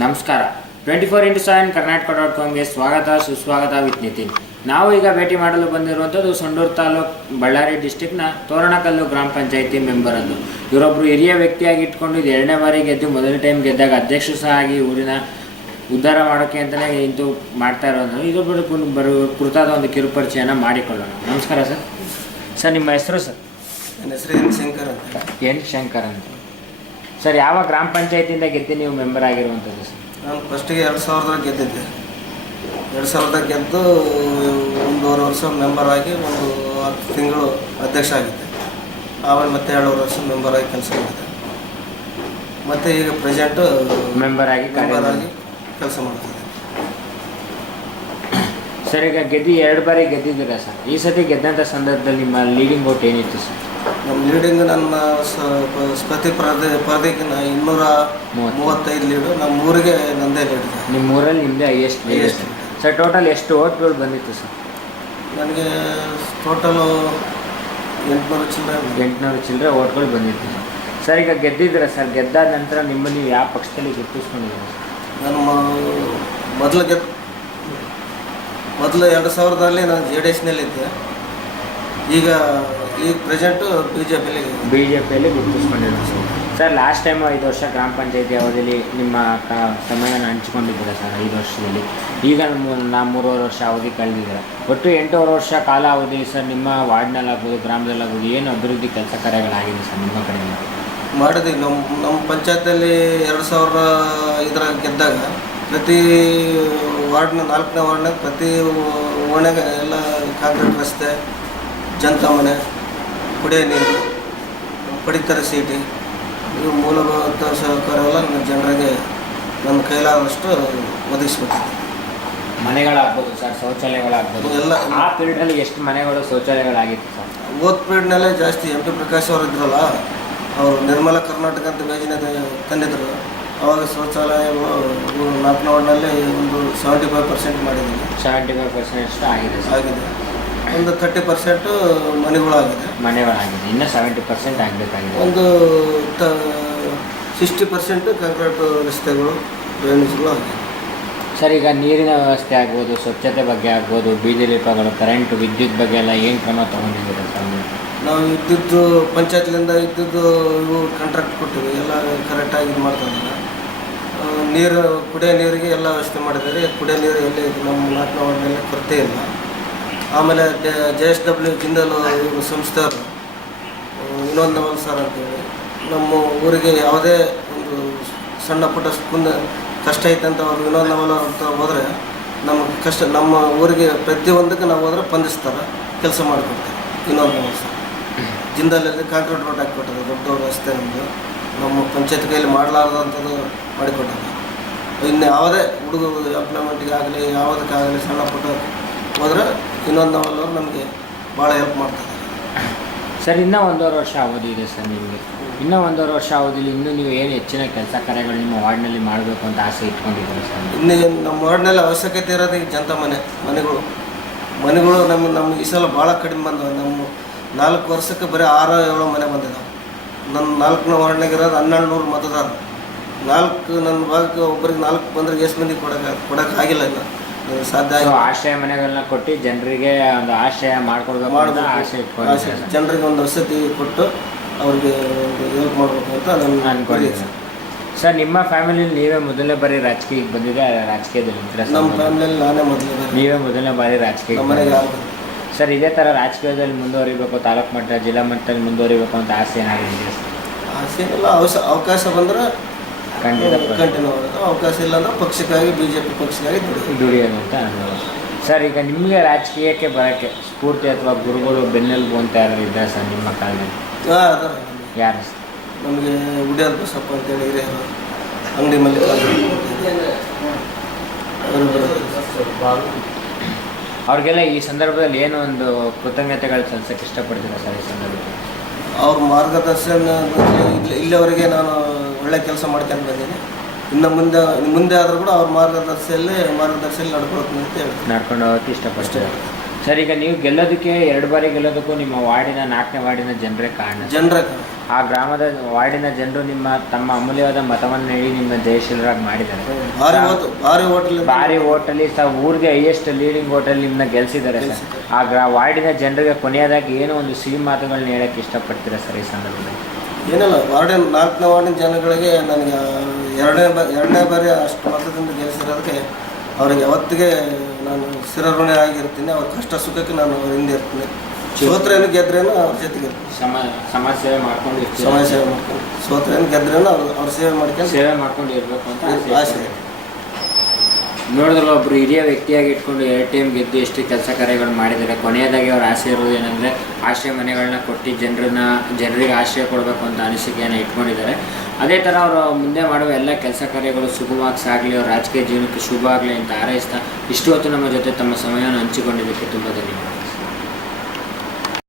ನಮಸ್ಕಾರ. 24x7 ಕರ್ನಾಟಕ.comಗೆ ಸ್ವಾಗತ ಸುಸ್ವಾಗತ ವಿತ್ ನಿತಿನ್. ನಾವು ಈಗ ಭೇಟಿ ಮಾಡಲು ಬಂದಿರುವಂಥದ್ದು ಸಂಡೂರು ತಾಲೂಕು ಬಳ್ಳಾರಿ ಡಿಸ್ಟಿಕ್ನ ತೋರಣಕಲ್ಲು ಗ್ರಾಮ ಪಂಚಾಯಿತಿ ಮೆಂಬರ್ ಅನ್ನು. ಇವರೊಬ್ಬರು ಹಿರಿಯ ವ್ಯಕ್ತಿಯಾಗಿ ಇಟ್ಕೊಂಡು ಇದು 2ನೇ ಬಾರಿ ಗೆದ್ದು, ಮೊದಲ ಟೈಮ್ ಗೆದ್ದಾಗ ಅಧ್ಯಕ್ಷರು ಸಹ ಆಗಿ ಊರಿನ ಉದ್ಧಾರ ಮಾಡೋಕ್ಕೆ ಅಂತಲೇ ಇಂತು ಮಾಡ್ತಾ ಇರೋದು. ಇದೊಬ್ಬರು ಕುರಿತಾದ ಒಂದು ಕಿರುಪರಿಚಯನ ಮಾಡಿಕೊಳ್ಳೋಣ. ನಮಸ್ಕಾರ ಸರ್. ಸರ್, ನಿಮ್ಮ ಹೆಸರು ಸರ್? ನನ್ನ ಹೆಸರು ಎನ್ ಶಂಕರ್ ಅಂತ. ಎನ್ ಶಂಕರ್ ಅಂತ. ಸರ್, ಯಾವ ಗ್ರಾಮ ಪಂಚಾಯತಿಯಿಂದ ಗೆದ್ದು ನೀವು ಮೆಂಬರ್ ಆಗಿರುವಂಥದ್ದು ಸರ್? ನಾನು ಫಸ್ಟಿಗೆ 2000 ಗೆದ್ದಿದ್ದೆ. 2000 ಗೆದ್ದು 1.5 ವರ್ಷ ಮೆಂಬರ್ ಆಗಿ 10 ತಿಂಗಳು ಅಧ್ಯಕ್ಷ ಆಗಿದ್ದೆ. ಆಮೇಲೆ ಮತ್ತೆ 2.5 ವರ್ಷ ಮೆಂಬರ್ ಆಗಿ ಕೆಲಸ ಮಾಡಿದೆ. ಮತ್ತು ಈಗ ಪ್ರೆಸೆಂಟು ಮೆಂಬರ್ ಆಗಿ ಕೆಲಸ ಮಾಡ್ತಿದ್ದೆ. ಸರ್, ಈಗ ಗೆದ್ದು 2 ಬಾರಿ ಗೆದ್ದಿದ್ದೀರಾ ಸರ್. ಈ ಸತಿ ಗೆದ್ದಂಥ ಸಂದರ್ಭದಲ್ಲಿ ನಿಮ್ಮ ಲೀಡಿಂಗ್ ಓಟ್ ಏನಿತ್ತು ಸರ್? ನಮ್ಮ ಲೀಡಿಂಗ್ ನನ್ನ ಪ್ರತಿ ಪರದೆಗೆ 235 ಲೀಡು. ನಮ್ಮ ಊರಿಗೆ ನಂದೇ ಲೀಡ್ ಇದೆ. ನಿಮ್ಮ ಊರಲ್ಲಿ ನಿಮ್ಮದೇ ಹೈಯೆಸ್ಟ್ ಸರ್. ಟೋಟಲ್ ಎಷ್ಟು ಓಟ್ಗಳು ಬಂದಿತ್ತು ಸರ್? ನನಗೆ ಟೋಟಲು 800 ಚಿಲ್ಲರೆ ಓಟ್ಗಳು ಬಂದಿತ್ತು ಸರ್. ಸರ್, ಈಗ ಗೆದ್ದಿದ್ದೀರಾ ಸರ್. ಗೆದ್ದಾದ ನಂತರ ನಿಮ್ಮನ್ನು ನೀವು ಯಾವ ಪಕ್ಷದಲ್ಲಿ ಗುರುತಿಸ್ಕೊಂಡಿದ್ದೀರಾ ಸರ್? ನಾನು ಮೊದಲು 2000ರಲ್ಲಿ ನಾನು JDSನಲ್ಲಿದ್ದೆ. ಈಗ ಪ್ರೆಸೆಂಟು ಬಿ ಜೆ ಪಿಯಲ್ಲಿ ಗುರುತಿಸ್ಕೊಂಡಿದ್ದೀರಾ ಸರ್. ಸರ್, ಲಾಸ್ಟ್ ಟೈಮ್ 5 ವರ್ಷ ಗ್ರಾಮ ಪಂಚಾಯತಿ ಅವಧಿಯಲ್ಲಿ ನಿಮ್ಮ ಸಮಯನ ಹಂಚಿಕೊಂಡಿದ್ದೀರಾ ಸರ್ 5 ವರ್ಷದಲ್ಲಿ. ಈಗ ನಾವು 3.5 ವರ್ಷ ಅವಧಿ ಕಳೆದಿದ್ದೀರಾ. ಒಟ್ಟು 8.5 ವರ್ಷ ಕಾಲ ಅವಧಿ ಸರ್. ನಿಮ್ಮ ವಾರ್ಡ್ನಲ್ಲಾಗ್ಬೋದು, ಗ್ರಾಮದಲ್ಲಾಗ್ಬೋದು, ಏನು ಅಭಿವೃದ್ಧಿ ಕೆಲಸ ಕಾರ್ಯಗಳಾಗಿದೆ ಸರ್ ನಿಮ್ಮ ಕಡೆಯಿಂದ? ಮಾಡಿದ್ವಿ. ನಮ್ಮ ಪಂಚಾಯತಲ್ಲಿ 2005 ಗೆದ್ದಾಗ ಪ್ರತಿ ವಾರ್ಡ್ನ 4ನೇ ವಾರ್ಡ್ನಾಗ ಪ್ರತಿ ಓಣ್ಯಾಗ ಎಲ್ಲ ಕಾಂಕ್ರೀಟ್ ರಸ್ತೆ, ಜನತಾ ಮನೆ, ಕುಡಿಯೋ ನೀರು, ಪಡಿತರ ಸೀಟಿ, ಇವು ಮೂಲಭೂತ ಸಹಕಾರವೆಲ್ಲ ನನ್ನ ಜನರಿಗೆ ನನ್ನ ಕೈಲಾದಷ್ಟು ಒದಗಿಸ್ಕೊಡ್ತೀನಿ. ಮನೆಗಳಾಗ್ಬೋದು ಸರ್, ಶೌಚಾಲಯಗಳಾಗ್ಬೋದು ಎಲ್ಲ. ಆ ಪೀರಿಯಡಲ್ಲಿ ಎಷ್ಟು ಮನೆಗಳು ಶೌಚಾಲಯಗಳಾಗಿತ್ತು ಸರ್? ಓದ್ ಪೀರಿಯಡ್ನಲ್ಲೇ ಜಾಸ್ತಿ MP ಪ್ರಕಾಶ್ ಅವರು ಇದ್ರಲ್ಲ, ಅವರು ನಿರ್ಮಲ ಕರ್ನಾಟಕ ಅಂತ ಯೋಜನೆ ತಂದಿದ್ರು. ಆವಾಗ ಶೌಚಾಲಯಗಳು 4ನೇ ವಾರ್ಡ್ನಲ್ಲಿ ಒಂದು 75% ಮಾಡಿದ್ದೀನಿ. 75% ಆಗಿದೆ ಒಂದು 30% ಮನೆಗಳಾಗಿದೆ. ಇನ್ನು 70% ಆಗಬೇಕಾಗಿದೆ. ಒಂದು 60% ಕಾಂಕ್ರೀಟ್ ರಸ್ತೆಗಳು, ಡ್ರೈನೇಜ್ಗಳು ಆಗಿದೆ. ಸರ್, ಈಗ ನೀರಿನ ವ್ಯವಸ್ಥೆ ಆಗ್ಬೋದು, ಸ್ವಚ್ಛತೆ ಬಗ್ಗೆ ಆಗ್ಬೋದು, ಬೀದಿ ದೀಪಗಳು, ಕರೆಂಟ್, ವಿದ್ಯುತ್ ಬಗ್ಗೆ ಎಲ್ಲ ಏನು ಕ್ರಮ ತೊಗೊಂಡಿದ್ದೀರಾ ಸರ್? ನಾವು ಇದ್ದಿದ್ದು ಪಂಚಾಯತ್ಲಿಂದ ಇವು ಕಾಂಟ್ರಾಕ್ಟ್ ಕೊಟ್ಟಿವಿ. ಎಲ್ಲ ಕರೆಕ್ಟಾಗಿ ಇದು ಮಾಡ್ತಾ ಇದ್ದಾರೆ. ನೀರು, ಕುಡಿಯೋ ನೀರಿಗೆ ಎಲ್ಲ ವ್ಯವಸ್ಥೆ ಮಾಡಿದ್ದಾರೆ. ಕುಡಿಯೋ ನೀರು ಎಲ್ಲಿ ನಮ್ಮ 4ನೇ ವಾರ್ಡ್ನಲ್ಲಿ ಕೊರತೆ ಇಲ್ಲ. ಆಮೇಲೆ JSW ಜಿಂದಾಲ್ ಇವರು ಸಂಸ್ಥೆಯವರು ವಿನೋದ್ ನವಲ್ ಸರ್ ಅಂತೇಳಿ ನಮ್ಮ ಊರಿಗೆ ಯಾವುದೇ ಒಂದು ಸಣ್ಣ ಪುಟ್ಟ ಕಷ್ಟ ಐತೆ ಅಂತ ಅವ್ರು ವಿನೋದ್ ನವಲ್ ಅಂತ ಹೋದರೆ ನಮ್ಮ ಊರಿಗೆ ಪ್ರತಿಯೊಂದಕ್ಕೆ ನಾವು ಹೋದ್ರೆ ಸ್ಪಂದಿಸ್ತಾರೆ, ಕೆಲಸ ಮಾಡಿಕೊಡ್ತಾರೆ. ವಿನೋದ್ ನವಲ್ ಸರ್ ಜಿಂದಾಲಲ್ಲಿ ಕಾಂಕ್ರೀಟ್ ರೋಡ್ ಹಾಕಿಕೊಟ್ಟರು. ದೊಡ್ಡ ರಸ್ತೆ ನಮ್ಮ ಪಂಚಾಯತ್ ಕೈಯಲ್ಲಿ ಮಾಡಲಾರ್ದಂಥದ್ದು ಮಾಡಿಕೊಟ್ಟಾರೆ. ಇನ್ನು ಯಾವುದೇ ಹುಡುಗರು ಎಂಪ್ಲಾಯ್ಮೆಂಟ್ಗೆ ಆಗಲಿ, ಯಾವುದಕ್ಕಾಗಲಿ ಸಣ್ಣ ಪುಟ್ಟ ಹೋದರೆ ವಿನೋದ್ ನವಲ್ ಅವರು ನಮಗೆ ಭಾಳ ಹೆಲ್ಪ್ ಮಾಡ್ತಾರೆ ಸರ್. ಇನ್ನೂ 1.5 ವರ್ಷ ಅವಧಿ ಇದೆ ಸರ್ ನಿಮಗೆ. ಇನ್ನೂ 1.5 ವರ್ಷ ಅವಧಿಯಲ್ಲಿ ಇನ್ನೂ ನೀವು ಏನು ಹೆಚ್ಚಿನ ಕೆಲಸ ಕಾರ್ಯಗಳು ನಿಮ್ಮ ವಾರ್ಡ್ನಲ್ಲಿ ಮಾಡಬೇಕು ಅಂತ ಆಸೆ ಇಟ್ಕೊಂಡಿದ್ದೀರಾ ಸರ್? ಇನ್ನು ನಮ್ಮ ವಾರ್ಡ್ನಲ್ಲಿ ಅವಶ್ಯಕತೆ ಇರೋದು ಈಗ ಜನತಾ ಮನೆಗಳು ನಮ್ಮ ಈ ಸಲ ಭಾಳ ಕಡಿಮೆ ಬಂದವು. ನಮ್ಮ 4 ವರ್ಷಕ್ಕೆ ಬರೀ 6-7 ಮನೆ ಬಂದಿದ್ದಾವೆ. ನನ್ನ 4ನೇ ವಾರ್ಡ್ನಾಗ ಇರೋದು 1200 ಮತದಾರ. ನನ್ನ ಭಾಗಕ್ಕೆ ಒಬ್ಬರಿಗೆ 4 ಬಂದ್ರೆ ಎಷ್ಟು ಮಂದಿ ಕೊಡೋಕೆ ಆಗಿಲ್ಲ. ಇಲ್ಲ ಸಾಧ್ಯ ಆಗಿ ಆಶ್ರಯ ಮನೆಗಳನ್ನ ಕೊಟ್ಟು ಜನರಿಗೆ ಒಂದು ಆಶ್ರಯ ಮಾಡ್ಕೊಡ್ಬೇಕು, ಜನರಿಗೆ ಒಂದು ವಸತಿ ಕೊಟ್ಟು ಅವ್ರಿಗೆ ಒಂದು ಹೆಲ್ಪ್ ಮಾಡಬೇಕು ಅಂತ ನಾನು ಅನ್ಕೊಂಡಿದ್ದೀನಿ ಸರ್. ನಿಮ್ಮ ಫ್ಯಾಮಿಲಿಯಲ್ಲಿ ನೀವೇ ಮೊದಲನೇ ಬಾರಿ ರಾಜಕೀಯಕ್ಕೆ ಬಂದಿದೆ? ರಾಜಕೀಯದಲ್ಲಿ ನಮ್ಮ ಫ್ಯಾಮಿಲಿಯಲ್ಲಿ ನಾನೇ ನೀವೇ ಮೊದಲನೇ ಬಾರಿ ರಾಜಕೀಯ ಮನೆಗೆ ಸರ್. ಇದೇ ಥರ ರಾಜಕೀಯದಲ್ಲಿ ಮುಂದುವರಿಬೇಕು, ತಾಲೂಕು ಮಟ್ಟ, ಜಿಲ್ಲಾ ಮಟ್ಟದಲ್ಲಿ ಮುಂದುವರಿಬೇಕು ಅಂತ ಆಸೆ ಏನಾಗಿದೆ ಸರ್? ಆಸೆ ಏನಿಲ್ಲ. ಅವಕಾಶ ಬಂದರೆ ಕಂಟಿನ್ಯೂ ಆಗುತ್ತೆ. ಅವಕಾಶ ಇಲ್ಲ ಅಂದ್ರೆ ಪಕ್ಷಕ್ಕಾಗಿ BJP ಪಕ್ಷಕ್ಕಾಗಿ ದುಡಿಯೋದು ಅಂತ ಅನ್ನೋದು ಸರ್. ಈಗ ನಿಮಗೆ ರಾಜಕೀಯಕ್ಕೆ ಬರೋಕ್ಕೆ ಸ್ಫೂರ್ತಿ ಅಥವಾ ಗುರುಗಳು, ಬೆನ್ನೆಲುಬು ಅಂತ ಯಾರು ಇದ್ದಾರೆ ಸರ್ ನಿಮ್ಮ ಕಾಲದಲ್ಲಿ? ಅದಾರ. ಯಾರು ಸರ್? ನಮಗೆ ಉಡಿಯಾರ್ ಬಸಪ್ಪ ಅಂತೇಳಿ ಹಿರಿಯರು, ಅಂಗಡಿ ಮಲ್ಲಿಕಾರ್ಜುನ ಅವ್ರಿಗೆಲ್ಲ ಈ ಸಂದರ್ಭದಲ್ಲಿ ಏನೋ ಒಂದು ಕೃತಜ್ಞತೆಗಳು ಸಲ್ಲಿಸೋಕ್ಕೆ ಇಷ್ಟಪಡ್ತೀರಾ ಸರ್? ಈ ಸಂದರ್ಭದಲ್ಲಿ ಅವ್ರ ಮಾರ್ಗದರ್ಶನ ಇಲ್ಲಿವರೆಗೆ ನಾನು ಒಳ್ಳೆ ಕೆಲಸ ಮಾಡ್ಕೊಂಡು ಬಂದೀನಿ. ಇನ್ನು ಮುಂದೆ ಆದರೂ ಕೂಡ ಅವ್ರ ಮಾರ್ಗದರ್ಶಿಯಲ್ಲಿ ನಡ್ಕೊಳ್ತೀನಿ ಅಂತ ಹೇಳಿ ನಡ್ಕೊಂಡು ಹೋಗೋಕ್ಕೆ ಇಷ್ಟಪಡ್ತೀರಾ ಸರ್? ಈಗ ನೀವು ಗೆಲ್ಲೋದಕ್ಕೆ 2 ಬಾರಿ ಗೆಲ್ಲೋದಕ್ಕೂ ನಿಮ್ಮ ವಾರ್ಡಿನ 4ನೇ ವಾರ್ಡಿನ ಜನರೇ ಕಾರಣ. ಆ ಗ್ರಾಮದ ವಾರ್ಡಿನ ಜನರು ತಮ್ಮ ಅಮೂಲ್ಯವಾದ ಮತವನ್ನು ನೀಡಿ ನಿಮ್ಮ ಜಯಶೀಲರಾಗಿ ಮಾಡಿದ್ದಾರೆ. ಭಾರಿ ಓಟಲ್ಲಿ ಊರಿಗೆ ಹೈಯೆಸ್ಟ್ ಲೀಡಿಂಗ್ ಓಟಲ್ಲಿ ನಿಮ್ಮನ್ನ ಗೆಲ್ಸಿದ್ದಾರೆ ಸರ್. ಆ ವಾರ್ಡಿನ ಜನರಿಗೆ ಕೊನೆಯದಾಗಿ ಏನೋ ಒಂದು ಸಿಹಿ ಮಾತುಗಳನ್ನ ಹೇಳಕ್ಕೆ ಇಷ್ಟಪಡ್ತೀರಾ ಸರ್ ಈ ಸಂದರ್ಭದಲ್ಲಿ? ಏನಿಲ್ಲ, 4ನೇ ವಾರ್ಡಿನ ಜನಗಳಿಗೆ ನನಗೆ ಎರಡನೇ ಬಾರಿ ಅಷ್ಟು ಮತದಿಂದ ಗೆಲ್ಲಿಸಿರೋದಕ್ಕೆ ಅವ್ರಿಗೆ ಯಾವತ್ತಿಗೆ ನಾನು ಸ್ಥಿರಋಣಿ ಆಗಿರ್ತೀನಿ. ಅವ್ರ ಕಷ್ಟ ಸುಖಕ್ಕೆ ನಾನು ಅವ್ರ ಹಿಂದೆ ಇರ್ತೀನಿ. ಸೋತ್ರೇನು ಗೆದ್ರೇನು ಅವ್ರ ಜೊತೆಗೆ ಸಮಾಜ ಸೇವೆ ಮಾಡ್ಕೊಂಡು ಸೋತ್ರೇನು ಗೆದ್ರೇನು ಅವ್ರ ಸೇವೆ ಮಾಡ್ಕೊಂಡು ಇರಬೇಕು ಅಂತ ಆಸೆ. ನೋಡಿದ್ರೆ ಒಬ್ಬರು ಹಿರಿಯ ವ್ಯಕ್ತಿಯಾಗಿ ಇಟ್ಕೊಂಡು 2 ಟೈಮ್ ಗೆದ್ದು ಎಷ್ಟು ಕೆಲಸ ಕಾರ್ಯಗಳು ಮಾಡಿದ್ದಾರೆ. ಕೊನೆಯದಾಗಿ ಅವ್ರ ಆಸೆ ಇರೋದು ಏನಂದರೆ ಆಶ್ರಯ ಮನೆಗಳನ್ನ ಕೊಟ್ಟು ಜನರಿಗೆ ಆಶ್ರಯ ಕೊಡಬೇಕು ಅಂತ ಅನಿಸಿಕೆಯನ್ನು ಇಟ್ಕೊಂಡಿದ್ದಾರೆ. ಅದೇ ಥರ ಅವರು ಮುಂದೆ ಮಾಡುವ ಎಲ್ಲ ಕೆಲಸ ಕಾರ್ಯಗಳು ಸುಗಮವಾಗಿ ಸಾಗಲಿ, ಅವ್ರ ರಾಜಕೀಯ ಜೀವನಕ್ಕೆ ಶುಭ ಆಗಲಿ ಅಂತ ಹಾರೈಸ್ತಾ ಇಷ್ಟು ಹೊತ್ತು ನಮ್ಮ ಜೊತೆ ತಮ್ಮ ಸಮಯವನ್ನು ಹಂಚಿಕೊಂಡಿದ್ದಕ್ಕೆ ತುಂಬ ಧನ್ಯವಾದ.